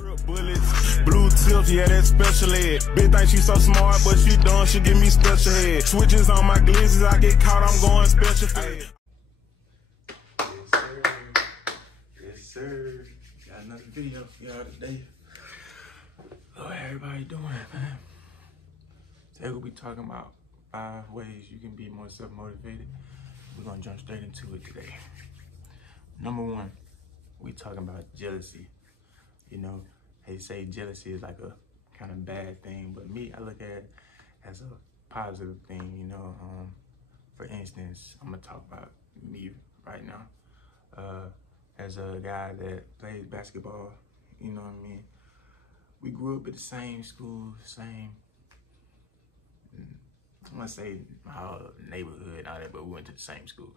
Bullets, blue tips, yeah, that's special ed. Bitch think she so smart, but she dumb, she give me special head. Switches on my glizzies, I get caught, I'm going special fed. Yes, sir. Yes, sir. Got another video for y'all today. Oh, how everybody doing, man? Today we'll be talking about 5 ways you can be more self-motivated. We're gonna jump straight into it today. Number 1, we talking about jealousy. You know, they say jealousy is like a kind of bad thing, but me, I look at it as a positive thing, you know. For instance, I'm gonna talk about me right now. As a guy that plays basketball, you know what I mean? We grew up at the same school, same, I'm gonna say our neighborhood and all that, but we went to the same school.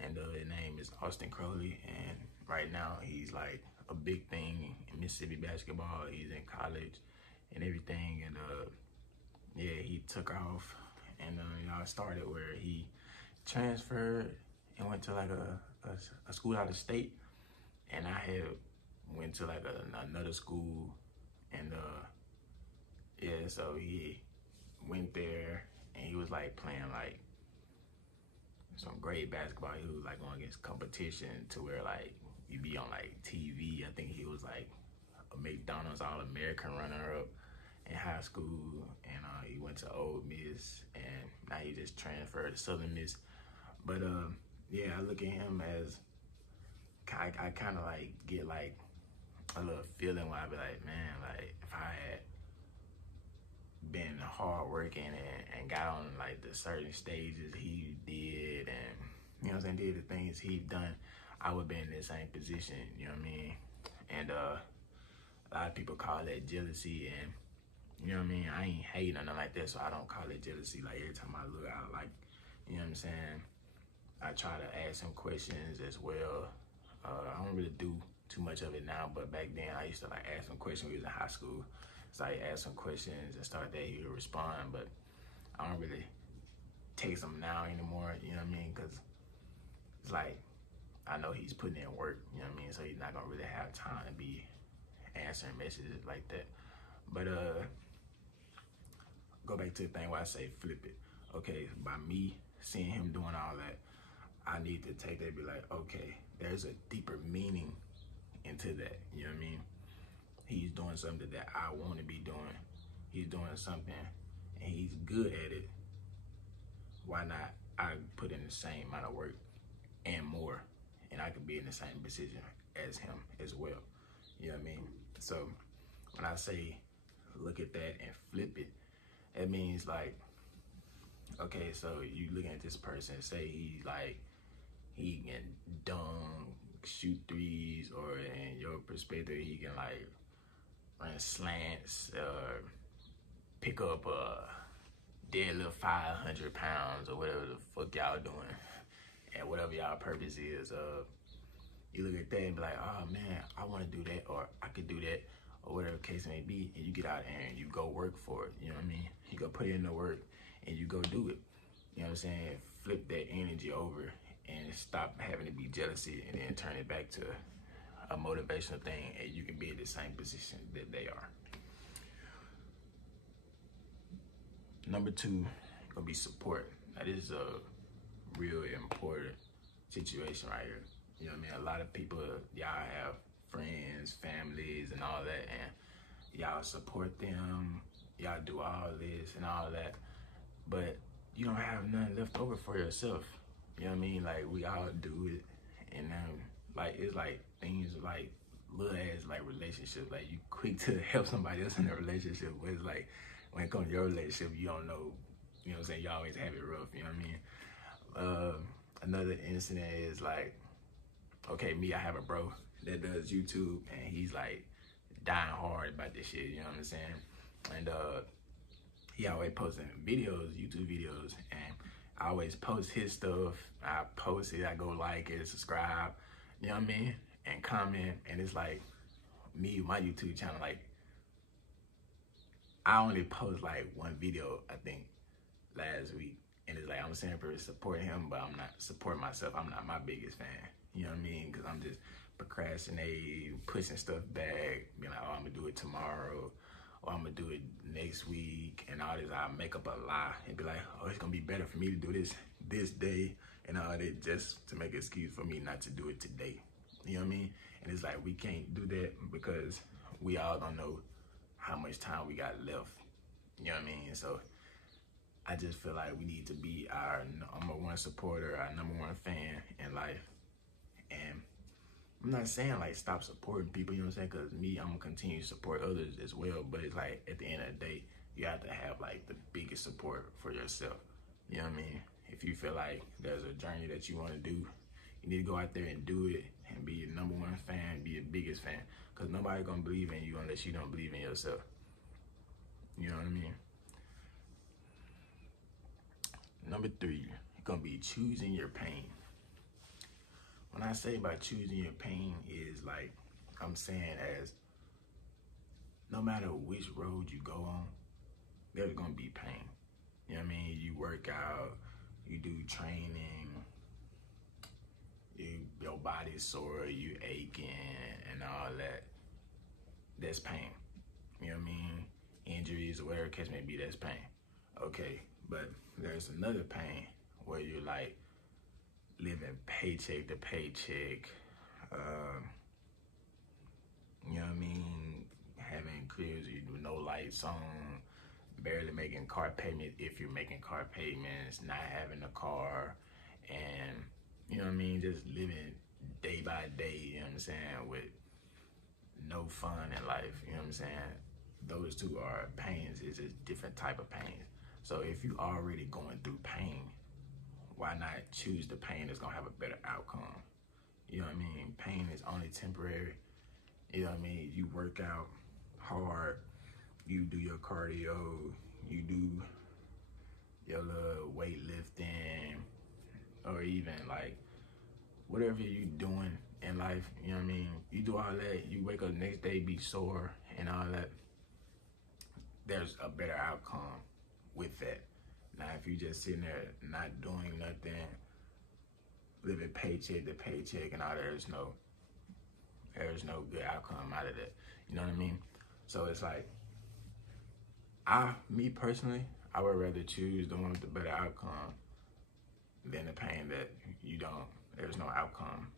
And his name is Austin Crowley, and right now he's like a big thing in Mississippi basketball. He's in college and everything, and yeah, he took off, and y'all started where he transferred and went to like a school out of state, and I had went to like another school, and yeah, so he went there and he was like playing like some great basketball. He was like going against competition to where like you be on like TV. I think he was like a McDonald's All-American runner-up in high school, and he went to Ole Miss, and now he just transferred to Southern Miss. But yeah, I look at him as I kind of like get like a little feeling where I be like, man, like if I had been hardworking and got on like the certain stages he did, and you know what I'm saying, did the things he done, I would be in the same position, you know what I mean? And a lot of people call that jealousy, and you know what I mean, I ain't hating or nothing like that, so I don't call it jealousy. Like every time I look out, like, you know what I'm saying, I try to ask him questions as well. I don't really do too much of it now, but back then I used to like ask him questions when we was in high school. So I asked him questions and start that he would respond, but I don't really text him now anymore, you know what I mean? Because it's like, I know he's putting in work, you know what I mean? So he's not gonna really have time to be answering messages like that. But go back to the thing where I say flip it. Okay, by me seeing him doing all that, I need to take that and be like, okay, there's a deeper meaning into that, you know what I mean? He's doing something that I want to be doing. He's doing something and he's good at it. Why not I put in the same amount of work and more, and I could be in the same position as him as well. You know what I mean? So when I say look at that and flip it, it means like, okay, so you looking at this person, say he can dunk, shoot threes, or in your perspective, he can like run slants, pick up a deadlift 500 pounds or whatever the fuck y'all doing, and whatever y'all purpose is. You look at that and be like, oh man, I want to do that, or I could do that, or whatever the case may be, and you get out there and you go work for it, you know what I mean? You go put in the work and you go do it, you know what I'm saying? Flip that energy over and stop having to be jealousy, and then turn it back to a motivational thing, and you can be in the same position that they are. Number 2, gonna be support. Now this is a real important situation right here. You know what I mean? A lot of people, y'all have friends, families, and all that, and y'all support them, y'all do all this and all that, but you don't have nothing left over for yourself. You know what I mean? Like, we all do it, and like, it's like things like little ass like relationships. Like, you quick to help somebody else in a relationship, but it's like when it comes to your relationship, you don't know. You know what I'm saying? You always have it rough. You know what I mean? Another incident is like, okay, me, I have a bro that does YouTube, and he's like dying hard about this shit. You know what I'm saying? And he always posting videos, YouTube videos, and I always post his stuff. I post it, I go like it, subscribe, you know what I mean? And comment, and it's like, me, my YouTube channel, like, I only post like 1 video, I think, last week. And it's like, I'm saying for support him, but I'm not supporting myself. I'm not my biggest fan, you know what I mean? Because I'm just procrastinating, pushing stuff back, being like, oh, I'm gonna gonna do it tomorrow, or I'm gonna do it next week, and all this. I'll make up a lie and be like, oh, it's gonna be better for me to do this day, and all that, just to make an excuse for me not to do it today. You know what I mean? And it's like, we can't do that because we all don't know how much time we got left. You know what I mean? So I just feel like we need to be our number one supporter, our number one fan in life. And I'm not saying like stop supporting people, you know what I'm saying? Because me, I'm gonna continue to support others as well. But it's like at the end of the day, you have to have like the biggest support for yourself. You know what I mean? If you feel like there's a journey that you want to do, you need to go out there and do it and be your number one fan, be your biggest fan. Because nobody's gonna believe in you unless you don't believe in yourself. You know what I mean? Number 3, you're gonna be choosing your pain. When I say about choosing your pain is like, I'm saying as no matter which road you go on, there's gonna be pain. You know what I mean? You work out, you do training, your body's sore, you aching and all that. That's pain. You know what I mean? Injuries or whatever the case may be, that's pain. Okay, but there's another pain where you're like living paycheck to paycheck, you know what I mean? Having cribs you do no lights on, barely making car payment if you're making car payments, not having a car, and you know what I mean? Just living day by day, you know what I'm saying? With no fun in life, you know what I'm saying? Those two are pains. It's just different type of pains. So if you already going through pain, why not choose the pain that's gonna have a better outcome? You know what I mean? Pain is only temporary. You know what I mean? You work out hard, you do your cardio, you do your little weightlifting, or even like whatever you doing in life, you know what I mean? You do all that, you wake up the next day, be sore and all that. There's a better outcome with that. Now, if you just sitting there not doing nothing, living paycheck to paycheck and all that, there's no good outcome out of that. You know what I mean? So it's like, me personally, I would rather choose the one with the better outcome than the pain that there's no outcome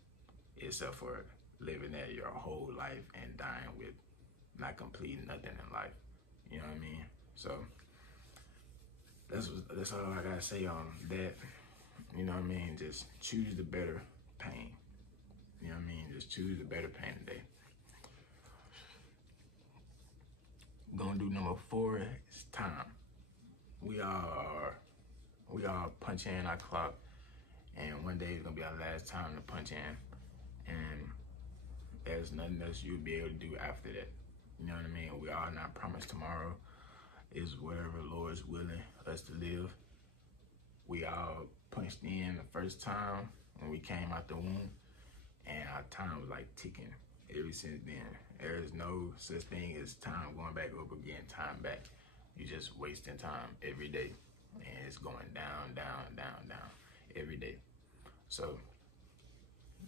except for living there your whole life and dying with not completing nothing in life. You know what I mean? So that's all I gotta say on that. You know what I mean? Just choose the better pain. You know what I mean? Just choose the better pain today. Gonna do number 4, it's time. We all punch in our clock, and one day is gonna be our last time to punch in, and there's nothing else you'll be able to do after that. You know what I mean? We are not promised tomorrow. Is whatever Lord's willing us to live. We all punched in the first time when we came out the womb, and our time was like ticking ever since then. There is no such thing as time going back up again, time back. You're just wasting time every day, and it's going down, down, down, down every day. So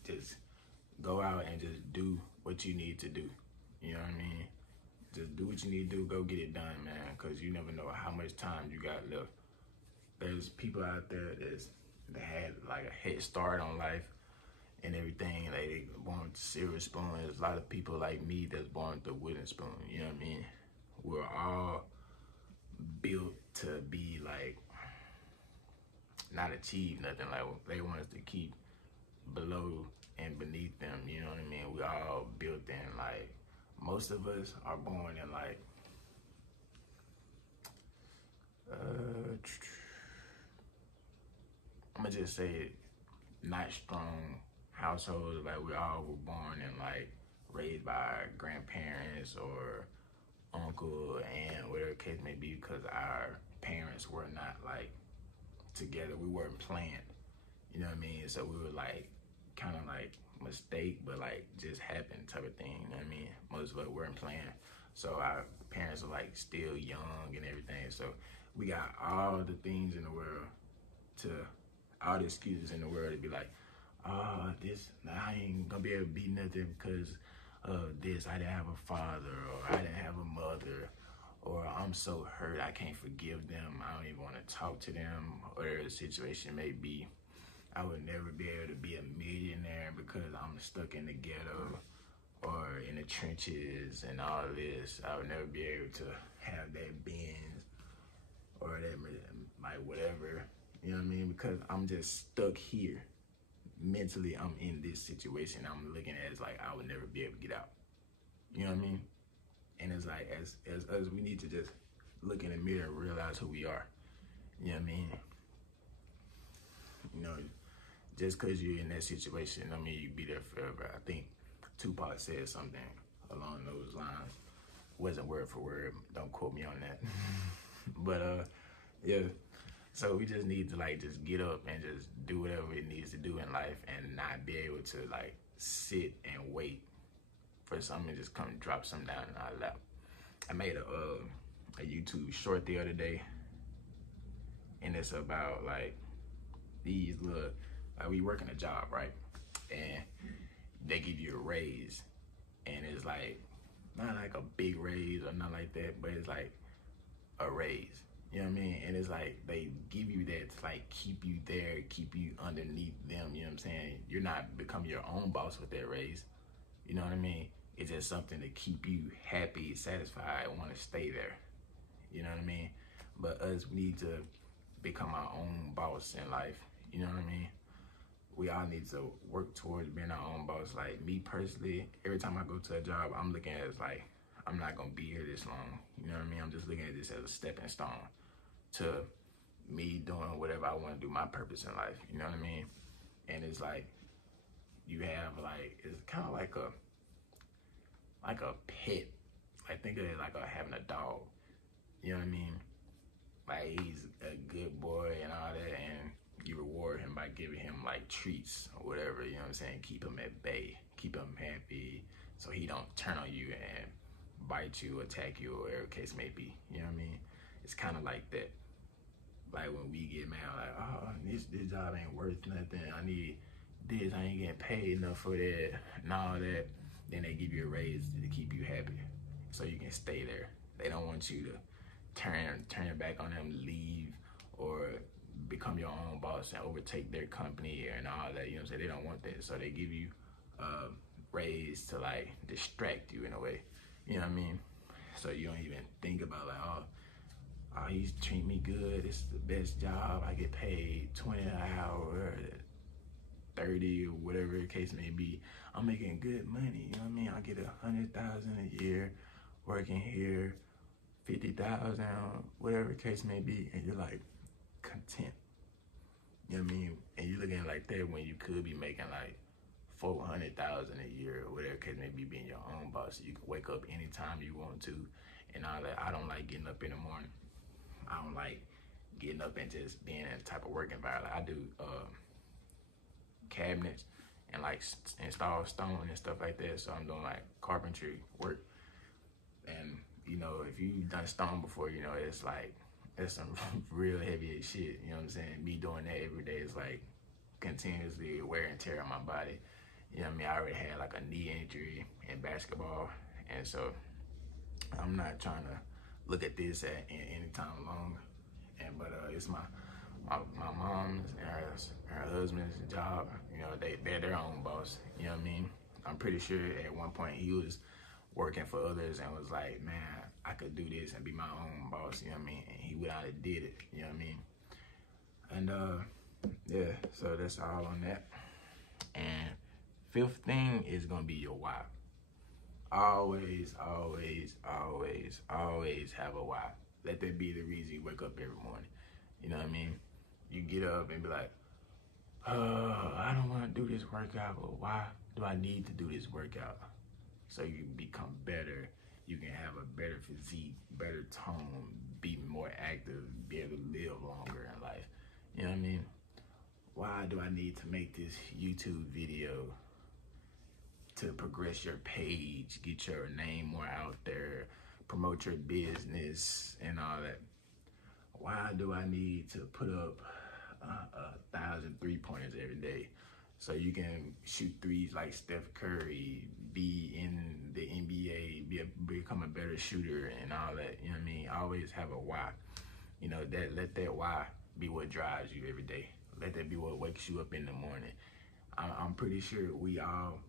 just go out and just do what you need to do. You know what I mean? Just do what you need to do, go get it done, man, because you never know how much time you got left. There's people out there that had like a head start on life and everything. Like they born with a silver spoon. There's a lot of people like me that's born with a wooden spoon, you know what I mean? We're all built to be like, not achieve nothing. Like they want us to keep below and beneath them, you know what I mean? We all built in like, most of us are born in like, I'm gonna just say it, not strong households. Like we all were born in like, raised by our grandparents or uncle, aunt, whatever the case may be, because our parents were not like together. We weren't planned, you know what I mean? So we were like, kind of like mistake, but like just happened type of thing, you know what I mean? Most of us weren't planned. So our parents are like still young and everything. So we got all the things in the world all the excuses in the world to be like, I ain't gonna be able to be nothing because this, I didn't have a father, or I didn't have a mother, or I'm so hurt I can't forgive them, I don't even want to talk to them, or whatever the situation may be. I would never be able to be a millionaire because I'm stuck in the ghetto or in the trenches and all this. I would never be able to have that Benz or that, like, whatever, you know what I mean? Because I'm just stuck here. Mentally, I'm in this situation. I'm looking at it as like I would never be able to get out. You know what I mean? And it's like, as us, we need to just look in the mirror and realize who we are. You know what I mean? You know, just because you're in that situation, I mean, you be there forever. I think Tupac said something along those lines. Wasn't word for word. Don't quote me on that. But, yeah. So we just need to, like, just get up and just do whatever it needs to do in life and not be able to, like, sit and wait for something to just come drop something down in our lap. I made a YouTube short the other day, and it's about, like, these little, like, we working a job, right? And they give you a raise, and it's like, not like a big raise or nothing like that, but it's like a raise. You know what I mean? And it's like they give you that to like keep you there, keep you underneath them. You know what I'm saying? You're not becoming your own boss with that raise. You know what I mean? It's just something to keep you happy, satisfied, want to stay there. You know what I mean? But us, we need to become our own boss in life. You know what I mean? We all need to work towards being our own boss. Like me personally, every time I go to a job, I'm looking at it as like, I'm not gonna be here this long. You know what I mean? I'm just looking at this as a stepping stone to me doing whatever I want to do, my purpose in life. You know what I mean? And it's like, you have like, it's kind of like a pet. Like think of it like having a dog. You know what I mean? Like he's a good boy and all that, and you reward him by giving him like treats or whatever, you know what I'm saying? Keep him at bay, keep him happy so he don't turn on you and bite you, attack you, or whatever case may be. You know what I mean? It's kind of like that. Like when we get mad, like, oh, this job ain't worth nothing. I need this, I ain't getting paid enough for that and all that. Then they give you a raise to keep you happy so you can stay there. They don't want you to turn your back on them, leave, or become your own boss and overtake their company and all that. You know what I'm saying? They don't want that. So they give you a raise to like distract you in a way. You know what I mean? So you don't even think about like, oh, he's treating me good. This is the best job. I get paid 20 an hour, 30 or whatever the case may be. I'm making good money. You know what I mean? I get 100,000 a year working here, 50,000, whatever the case may be, and you're like content. You know what I mean? And you're looking like that when you could be making like 400,000 a year or whatever the case may be, being your own boss. You can wake up anytime you want to and all that. I don't like getting up in the morning. I don't like getting up and just being in a type of work environment. I do cabinets and like install stone and stuff like that. So I'm doing like carpentry work. And you know, if you've done stone before, you know, it's like, it's some real heavy shit. You know what I'm saying? Me doing that every day is like continuously wear and tear on my body. You know what I mean? I already had like a knee injury in basketball. And so I'm not trying to look at this at any time long. But it's my mom's and her husband's job. You know, they're their own boss. You know what I mean? I'm pretty sure at one point he was working for others and was like, man, I could do this and be my own boss. You know what I mean? And he went out and did it. You know what I mean? And yeah, so that's all on that. And fifth thing is gonna be your why. Always, always, always, always have a why. Let that be the reason you wake up every morning. You know what I mean? You get up and be like, I don't want to do this workout, but why do I need to do this workout? So you become better. You can have a better physique, better tone, be more active, be able to live longer in life. You know what I mean? Why do I need to make this YouTube video? To progress your page, get your name more out there, promote your business and all that. Why do I need to put up 1,000 3-pointers every day? so you can shoot threes like Steph Curry, be in the NBA, become a better shooter and all that. You know what I mean? Always have a why. You know, let that why be what drives you every day. Let that be what wakes you up in the morning. I'm pretty sure we all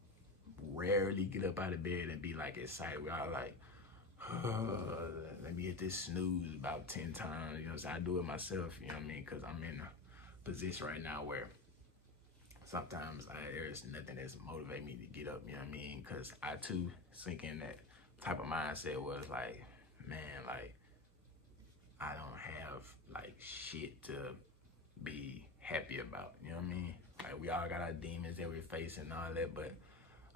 rarely get up out of bed and be like excited. We all like, let me hit this snooze about 10 times. You know, so I do it myself, you know what I mean? Because I'm in a position right now where sometimes there's nothing that's motivating me to get up, you know what I mean? Because I too sink in that type of mindset was like, man, like, I don't have like shit to be happy about, you know what I mean? Like, we all got our demons that we're facing and all that, but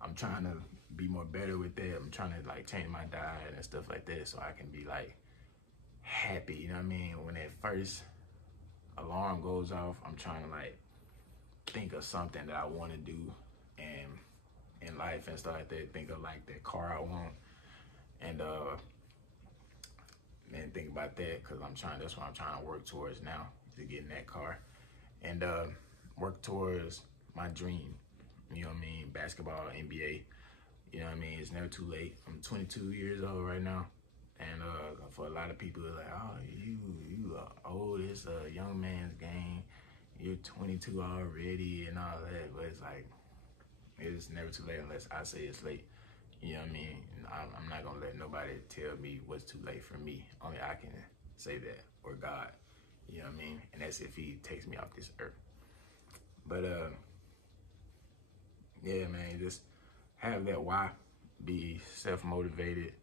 I'm trying to be more better with that. I'm trying to like change my diet and stuff like that so I can be like happy, you know what I mean? When that first alarm goes off, I'm trying to like think of something that I want to do and in life and stuff like that. Think of like that car I want and think about that, because that's what I'm trying to work towards now, to get in that car and work towards my dream, you know what I mean? Basketball, NBA, you know what I mean? It's never too late. I'm 22 years old right now, and for a lot of people, they're like, oh, you are old, it's a young man's game, you're 22 already and all that, but it's like, it's never too late unless I say it's late. You know what I mean? I'm not gonna let nobody tell me what's too late for me. Only I can say that, or God. You know what I mean? And that's if he takes me off this earth. But yeah, man, just have that why, be self-motivated,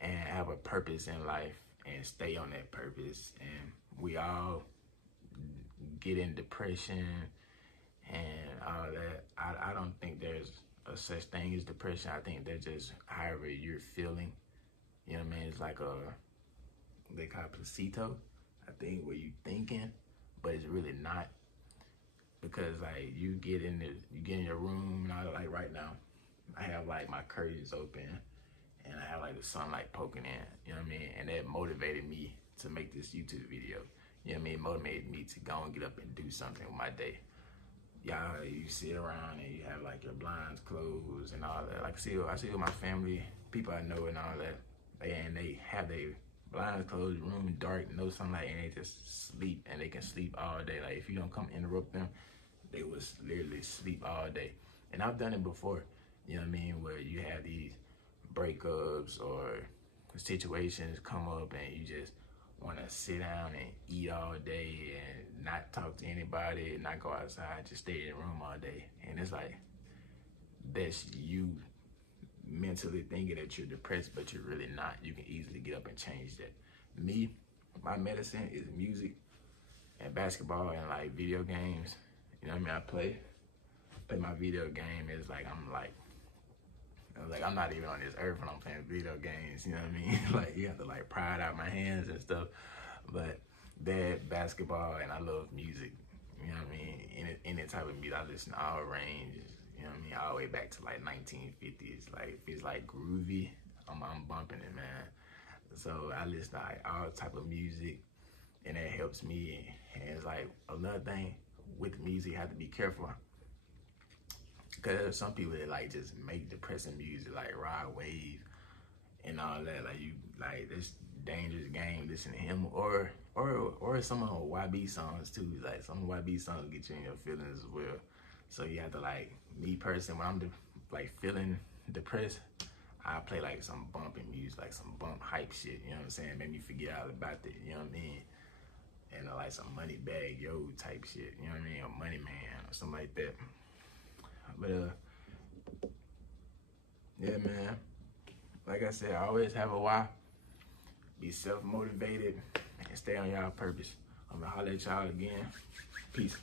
and have a purpose in life, and stay on that purpose. And we all get in depression and all that. I don't think there's a such thing as depression. I think that's just however you're feeling. You know what I mean? It's like they call it placebo, I think, where you thinking, but it's really not. Because like you get in your room and all, like right now, I have like my curtains open and I have like the sunlight poking in, you know what I mean? And that motivated me to make this YouTube video. You know what I mean? It motivated me to go and get up and do something with my day. Y'all, you sit around and you have like your blinds closed and all that. Like I see with my family, people I know and all that, and they have their blinds closed, room dark, no sunlight, and they just sleep, and they can sleep all day. Like if you don't come interrupt them, they would literally sleep all day. And I've done it before, you know what I mean, where you have these breakups or situations come up and you just want to sit down and eat all day and not talk to anybody, not go outside, just stay in the room all day. And it's like, that's you mentally thinking that you're depressed, but you're really not. You can easily get up and change that. Me, my medicine is music and basketball and like video games. You know what I mean? I play my video game. Is like I'm not even on this earth when I'm playing video games, you know what I mean? Like, you have to like pry it out my hands and stuff. But that, basketball, and I love music, you know what I mean? Any type of music, I listen to all ranges, you know what I mean? All the way back to like 1950s. Like, if it's like groovy, I'm bumping it, man. So I listen to like all type of music, and that helps me. And it's like, another thing with music, you have to be careful. Because there's some people that like just make depressing music, like Rod Wave and all that. Like this dangerous game, listen to him, or some of the YB songs too. Like some YB songs get you in your feelings as well. So you have to, like, me personally, when I'm like feeling depressed, I play like some bumping music, like some bump hype shit, you know what I'm saying? Make me forget all about that, you know what I mean? And like some Money Bag Yo type shit, you know what I mean? Or Money Man or something like that. But yeah, man, like I said, I always have a why. Be self-motivated and stay on y'all purpose. I'm gonna holler at y'all again. Peace.